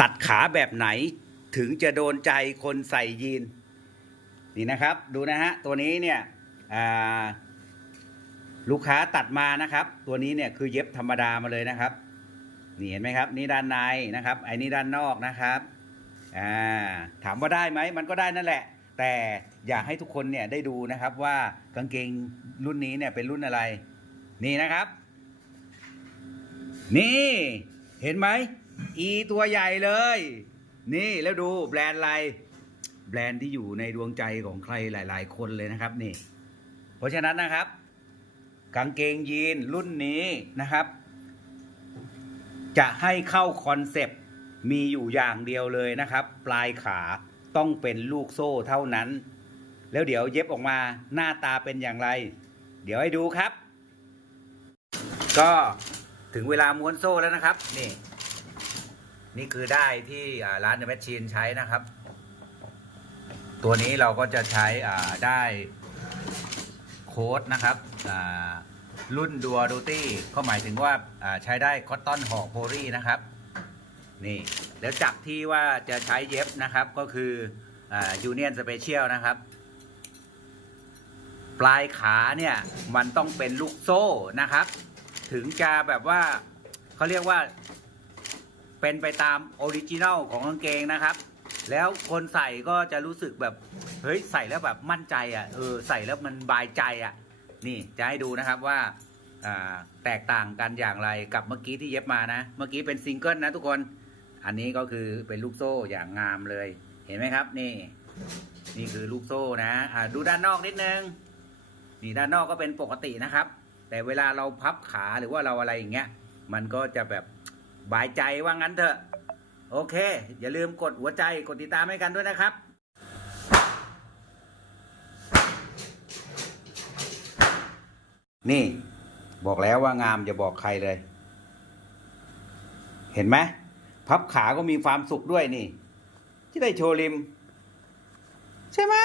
ตัดขาแบบไหนถึงจะโดนใจคนใส่ยีน นี่นะครับ ดูนะฮะ ตัวนี้เนี่ยลูกค้าตัดมานะครับ ตัวนี้เนี่ยคือเย็บธรรมดามาเลยนะครับ นี่เห็นไหมครับ นี่ด้านในนะครับ ไอ้นี่ด้านนอกนะครับาถามว่าได้ไหม มันก็ได้นั่นแหละ แต่อยากให้ทุกคนเนี่ยได้ดูนะครับว่ากางเกงรุ่นนี้เนี่ยเป็นรุ่นอะไร นี่นะครับ นี่ เห็นไหม อีตัวใหญ่เลย นี่แล้วดูแบรนด์อะไร แบรนด์ที่อยู่ในดวงใจของใครหลาย ๆ คนเลยนะครับนี่ เพราะฉะนั้นนะครับ กางเกงยีนรุ่นนี้นะครับ จะให้เข้าคอนเซปต์มีอยู่อย่างเดียวเลยนะครับ ปลายขาต้องเป็นลูกโซ่เท่านั้น แล้วเดี๋ยวเย็บออกมาหน้าตาเป็นอย่างไร เดี๋ยวให้ดูครับ ก็ถึงเวลาม้วนโซ่แล้วนะครับ นี่ นี่คือได้ที่ร้านเดอะแมชชีนใช้นะครับ ตัวนี้เราก็จะใช้ได้โค้ดนะครับรุ่นดัวดูตี้ก็หมายถึงว่าอ่าใช้ได้คอตตอนห่อโพลีนะครับ นี่แล้วจับที่ว่าจะใช้เย็บนะครับก็คือยูเนียนสเปเชียลนะครับ ปลายขาเนี่ยมันต้องเป็นลูกโซ่นะครับ ถึงจะแบบว่าเขาเรียกว่า เป็นไปตามออริจินัลของกางเกงนะครับ แล้วคนใส่ก็จะรู้สึกแบบเฮ้ยใส่แล้วแบบมั่นใจอะเออใส่แล้วมันบายใจอะ นี่จะให้ดูนะครับว่าแตกต่างกันอย่างไรกับเมื่อกี้ที่เย็บมานะ เมื่อกี้เป็นซิงเกิลนะทุกคน อันนี้ก็คือเป็นลูกโซ่อย่างงามเลย เห็นไหมครับ นี่ นี่คือลูกโซ่นะอ่าดูด้านนอกนิดนึง นี่ด้านนอกก็เป็นปกตินะครับ แต่เวลาเราพับขาหรือว่าเราอะไรอย่างเงี้ย มันก็จะแบบ บายใจว่างั้นเถอะ โอเค อย่าลืมกดหัวใจกดติดตามให้กันด้วยนะครับนี่บอกแล้วว่างามอย่าบอกใครเลย เห็นไหมพับขาก็มีความสุขด้วยนี่ ที่ได้โชว์ริม ใช่ไหม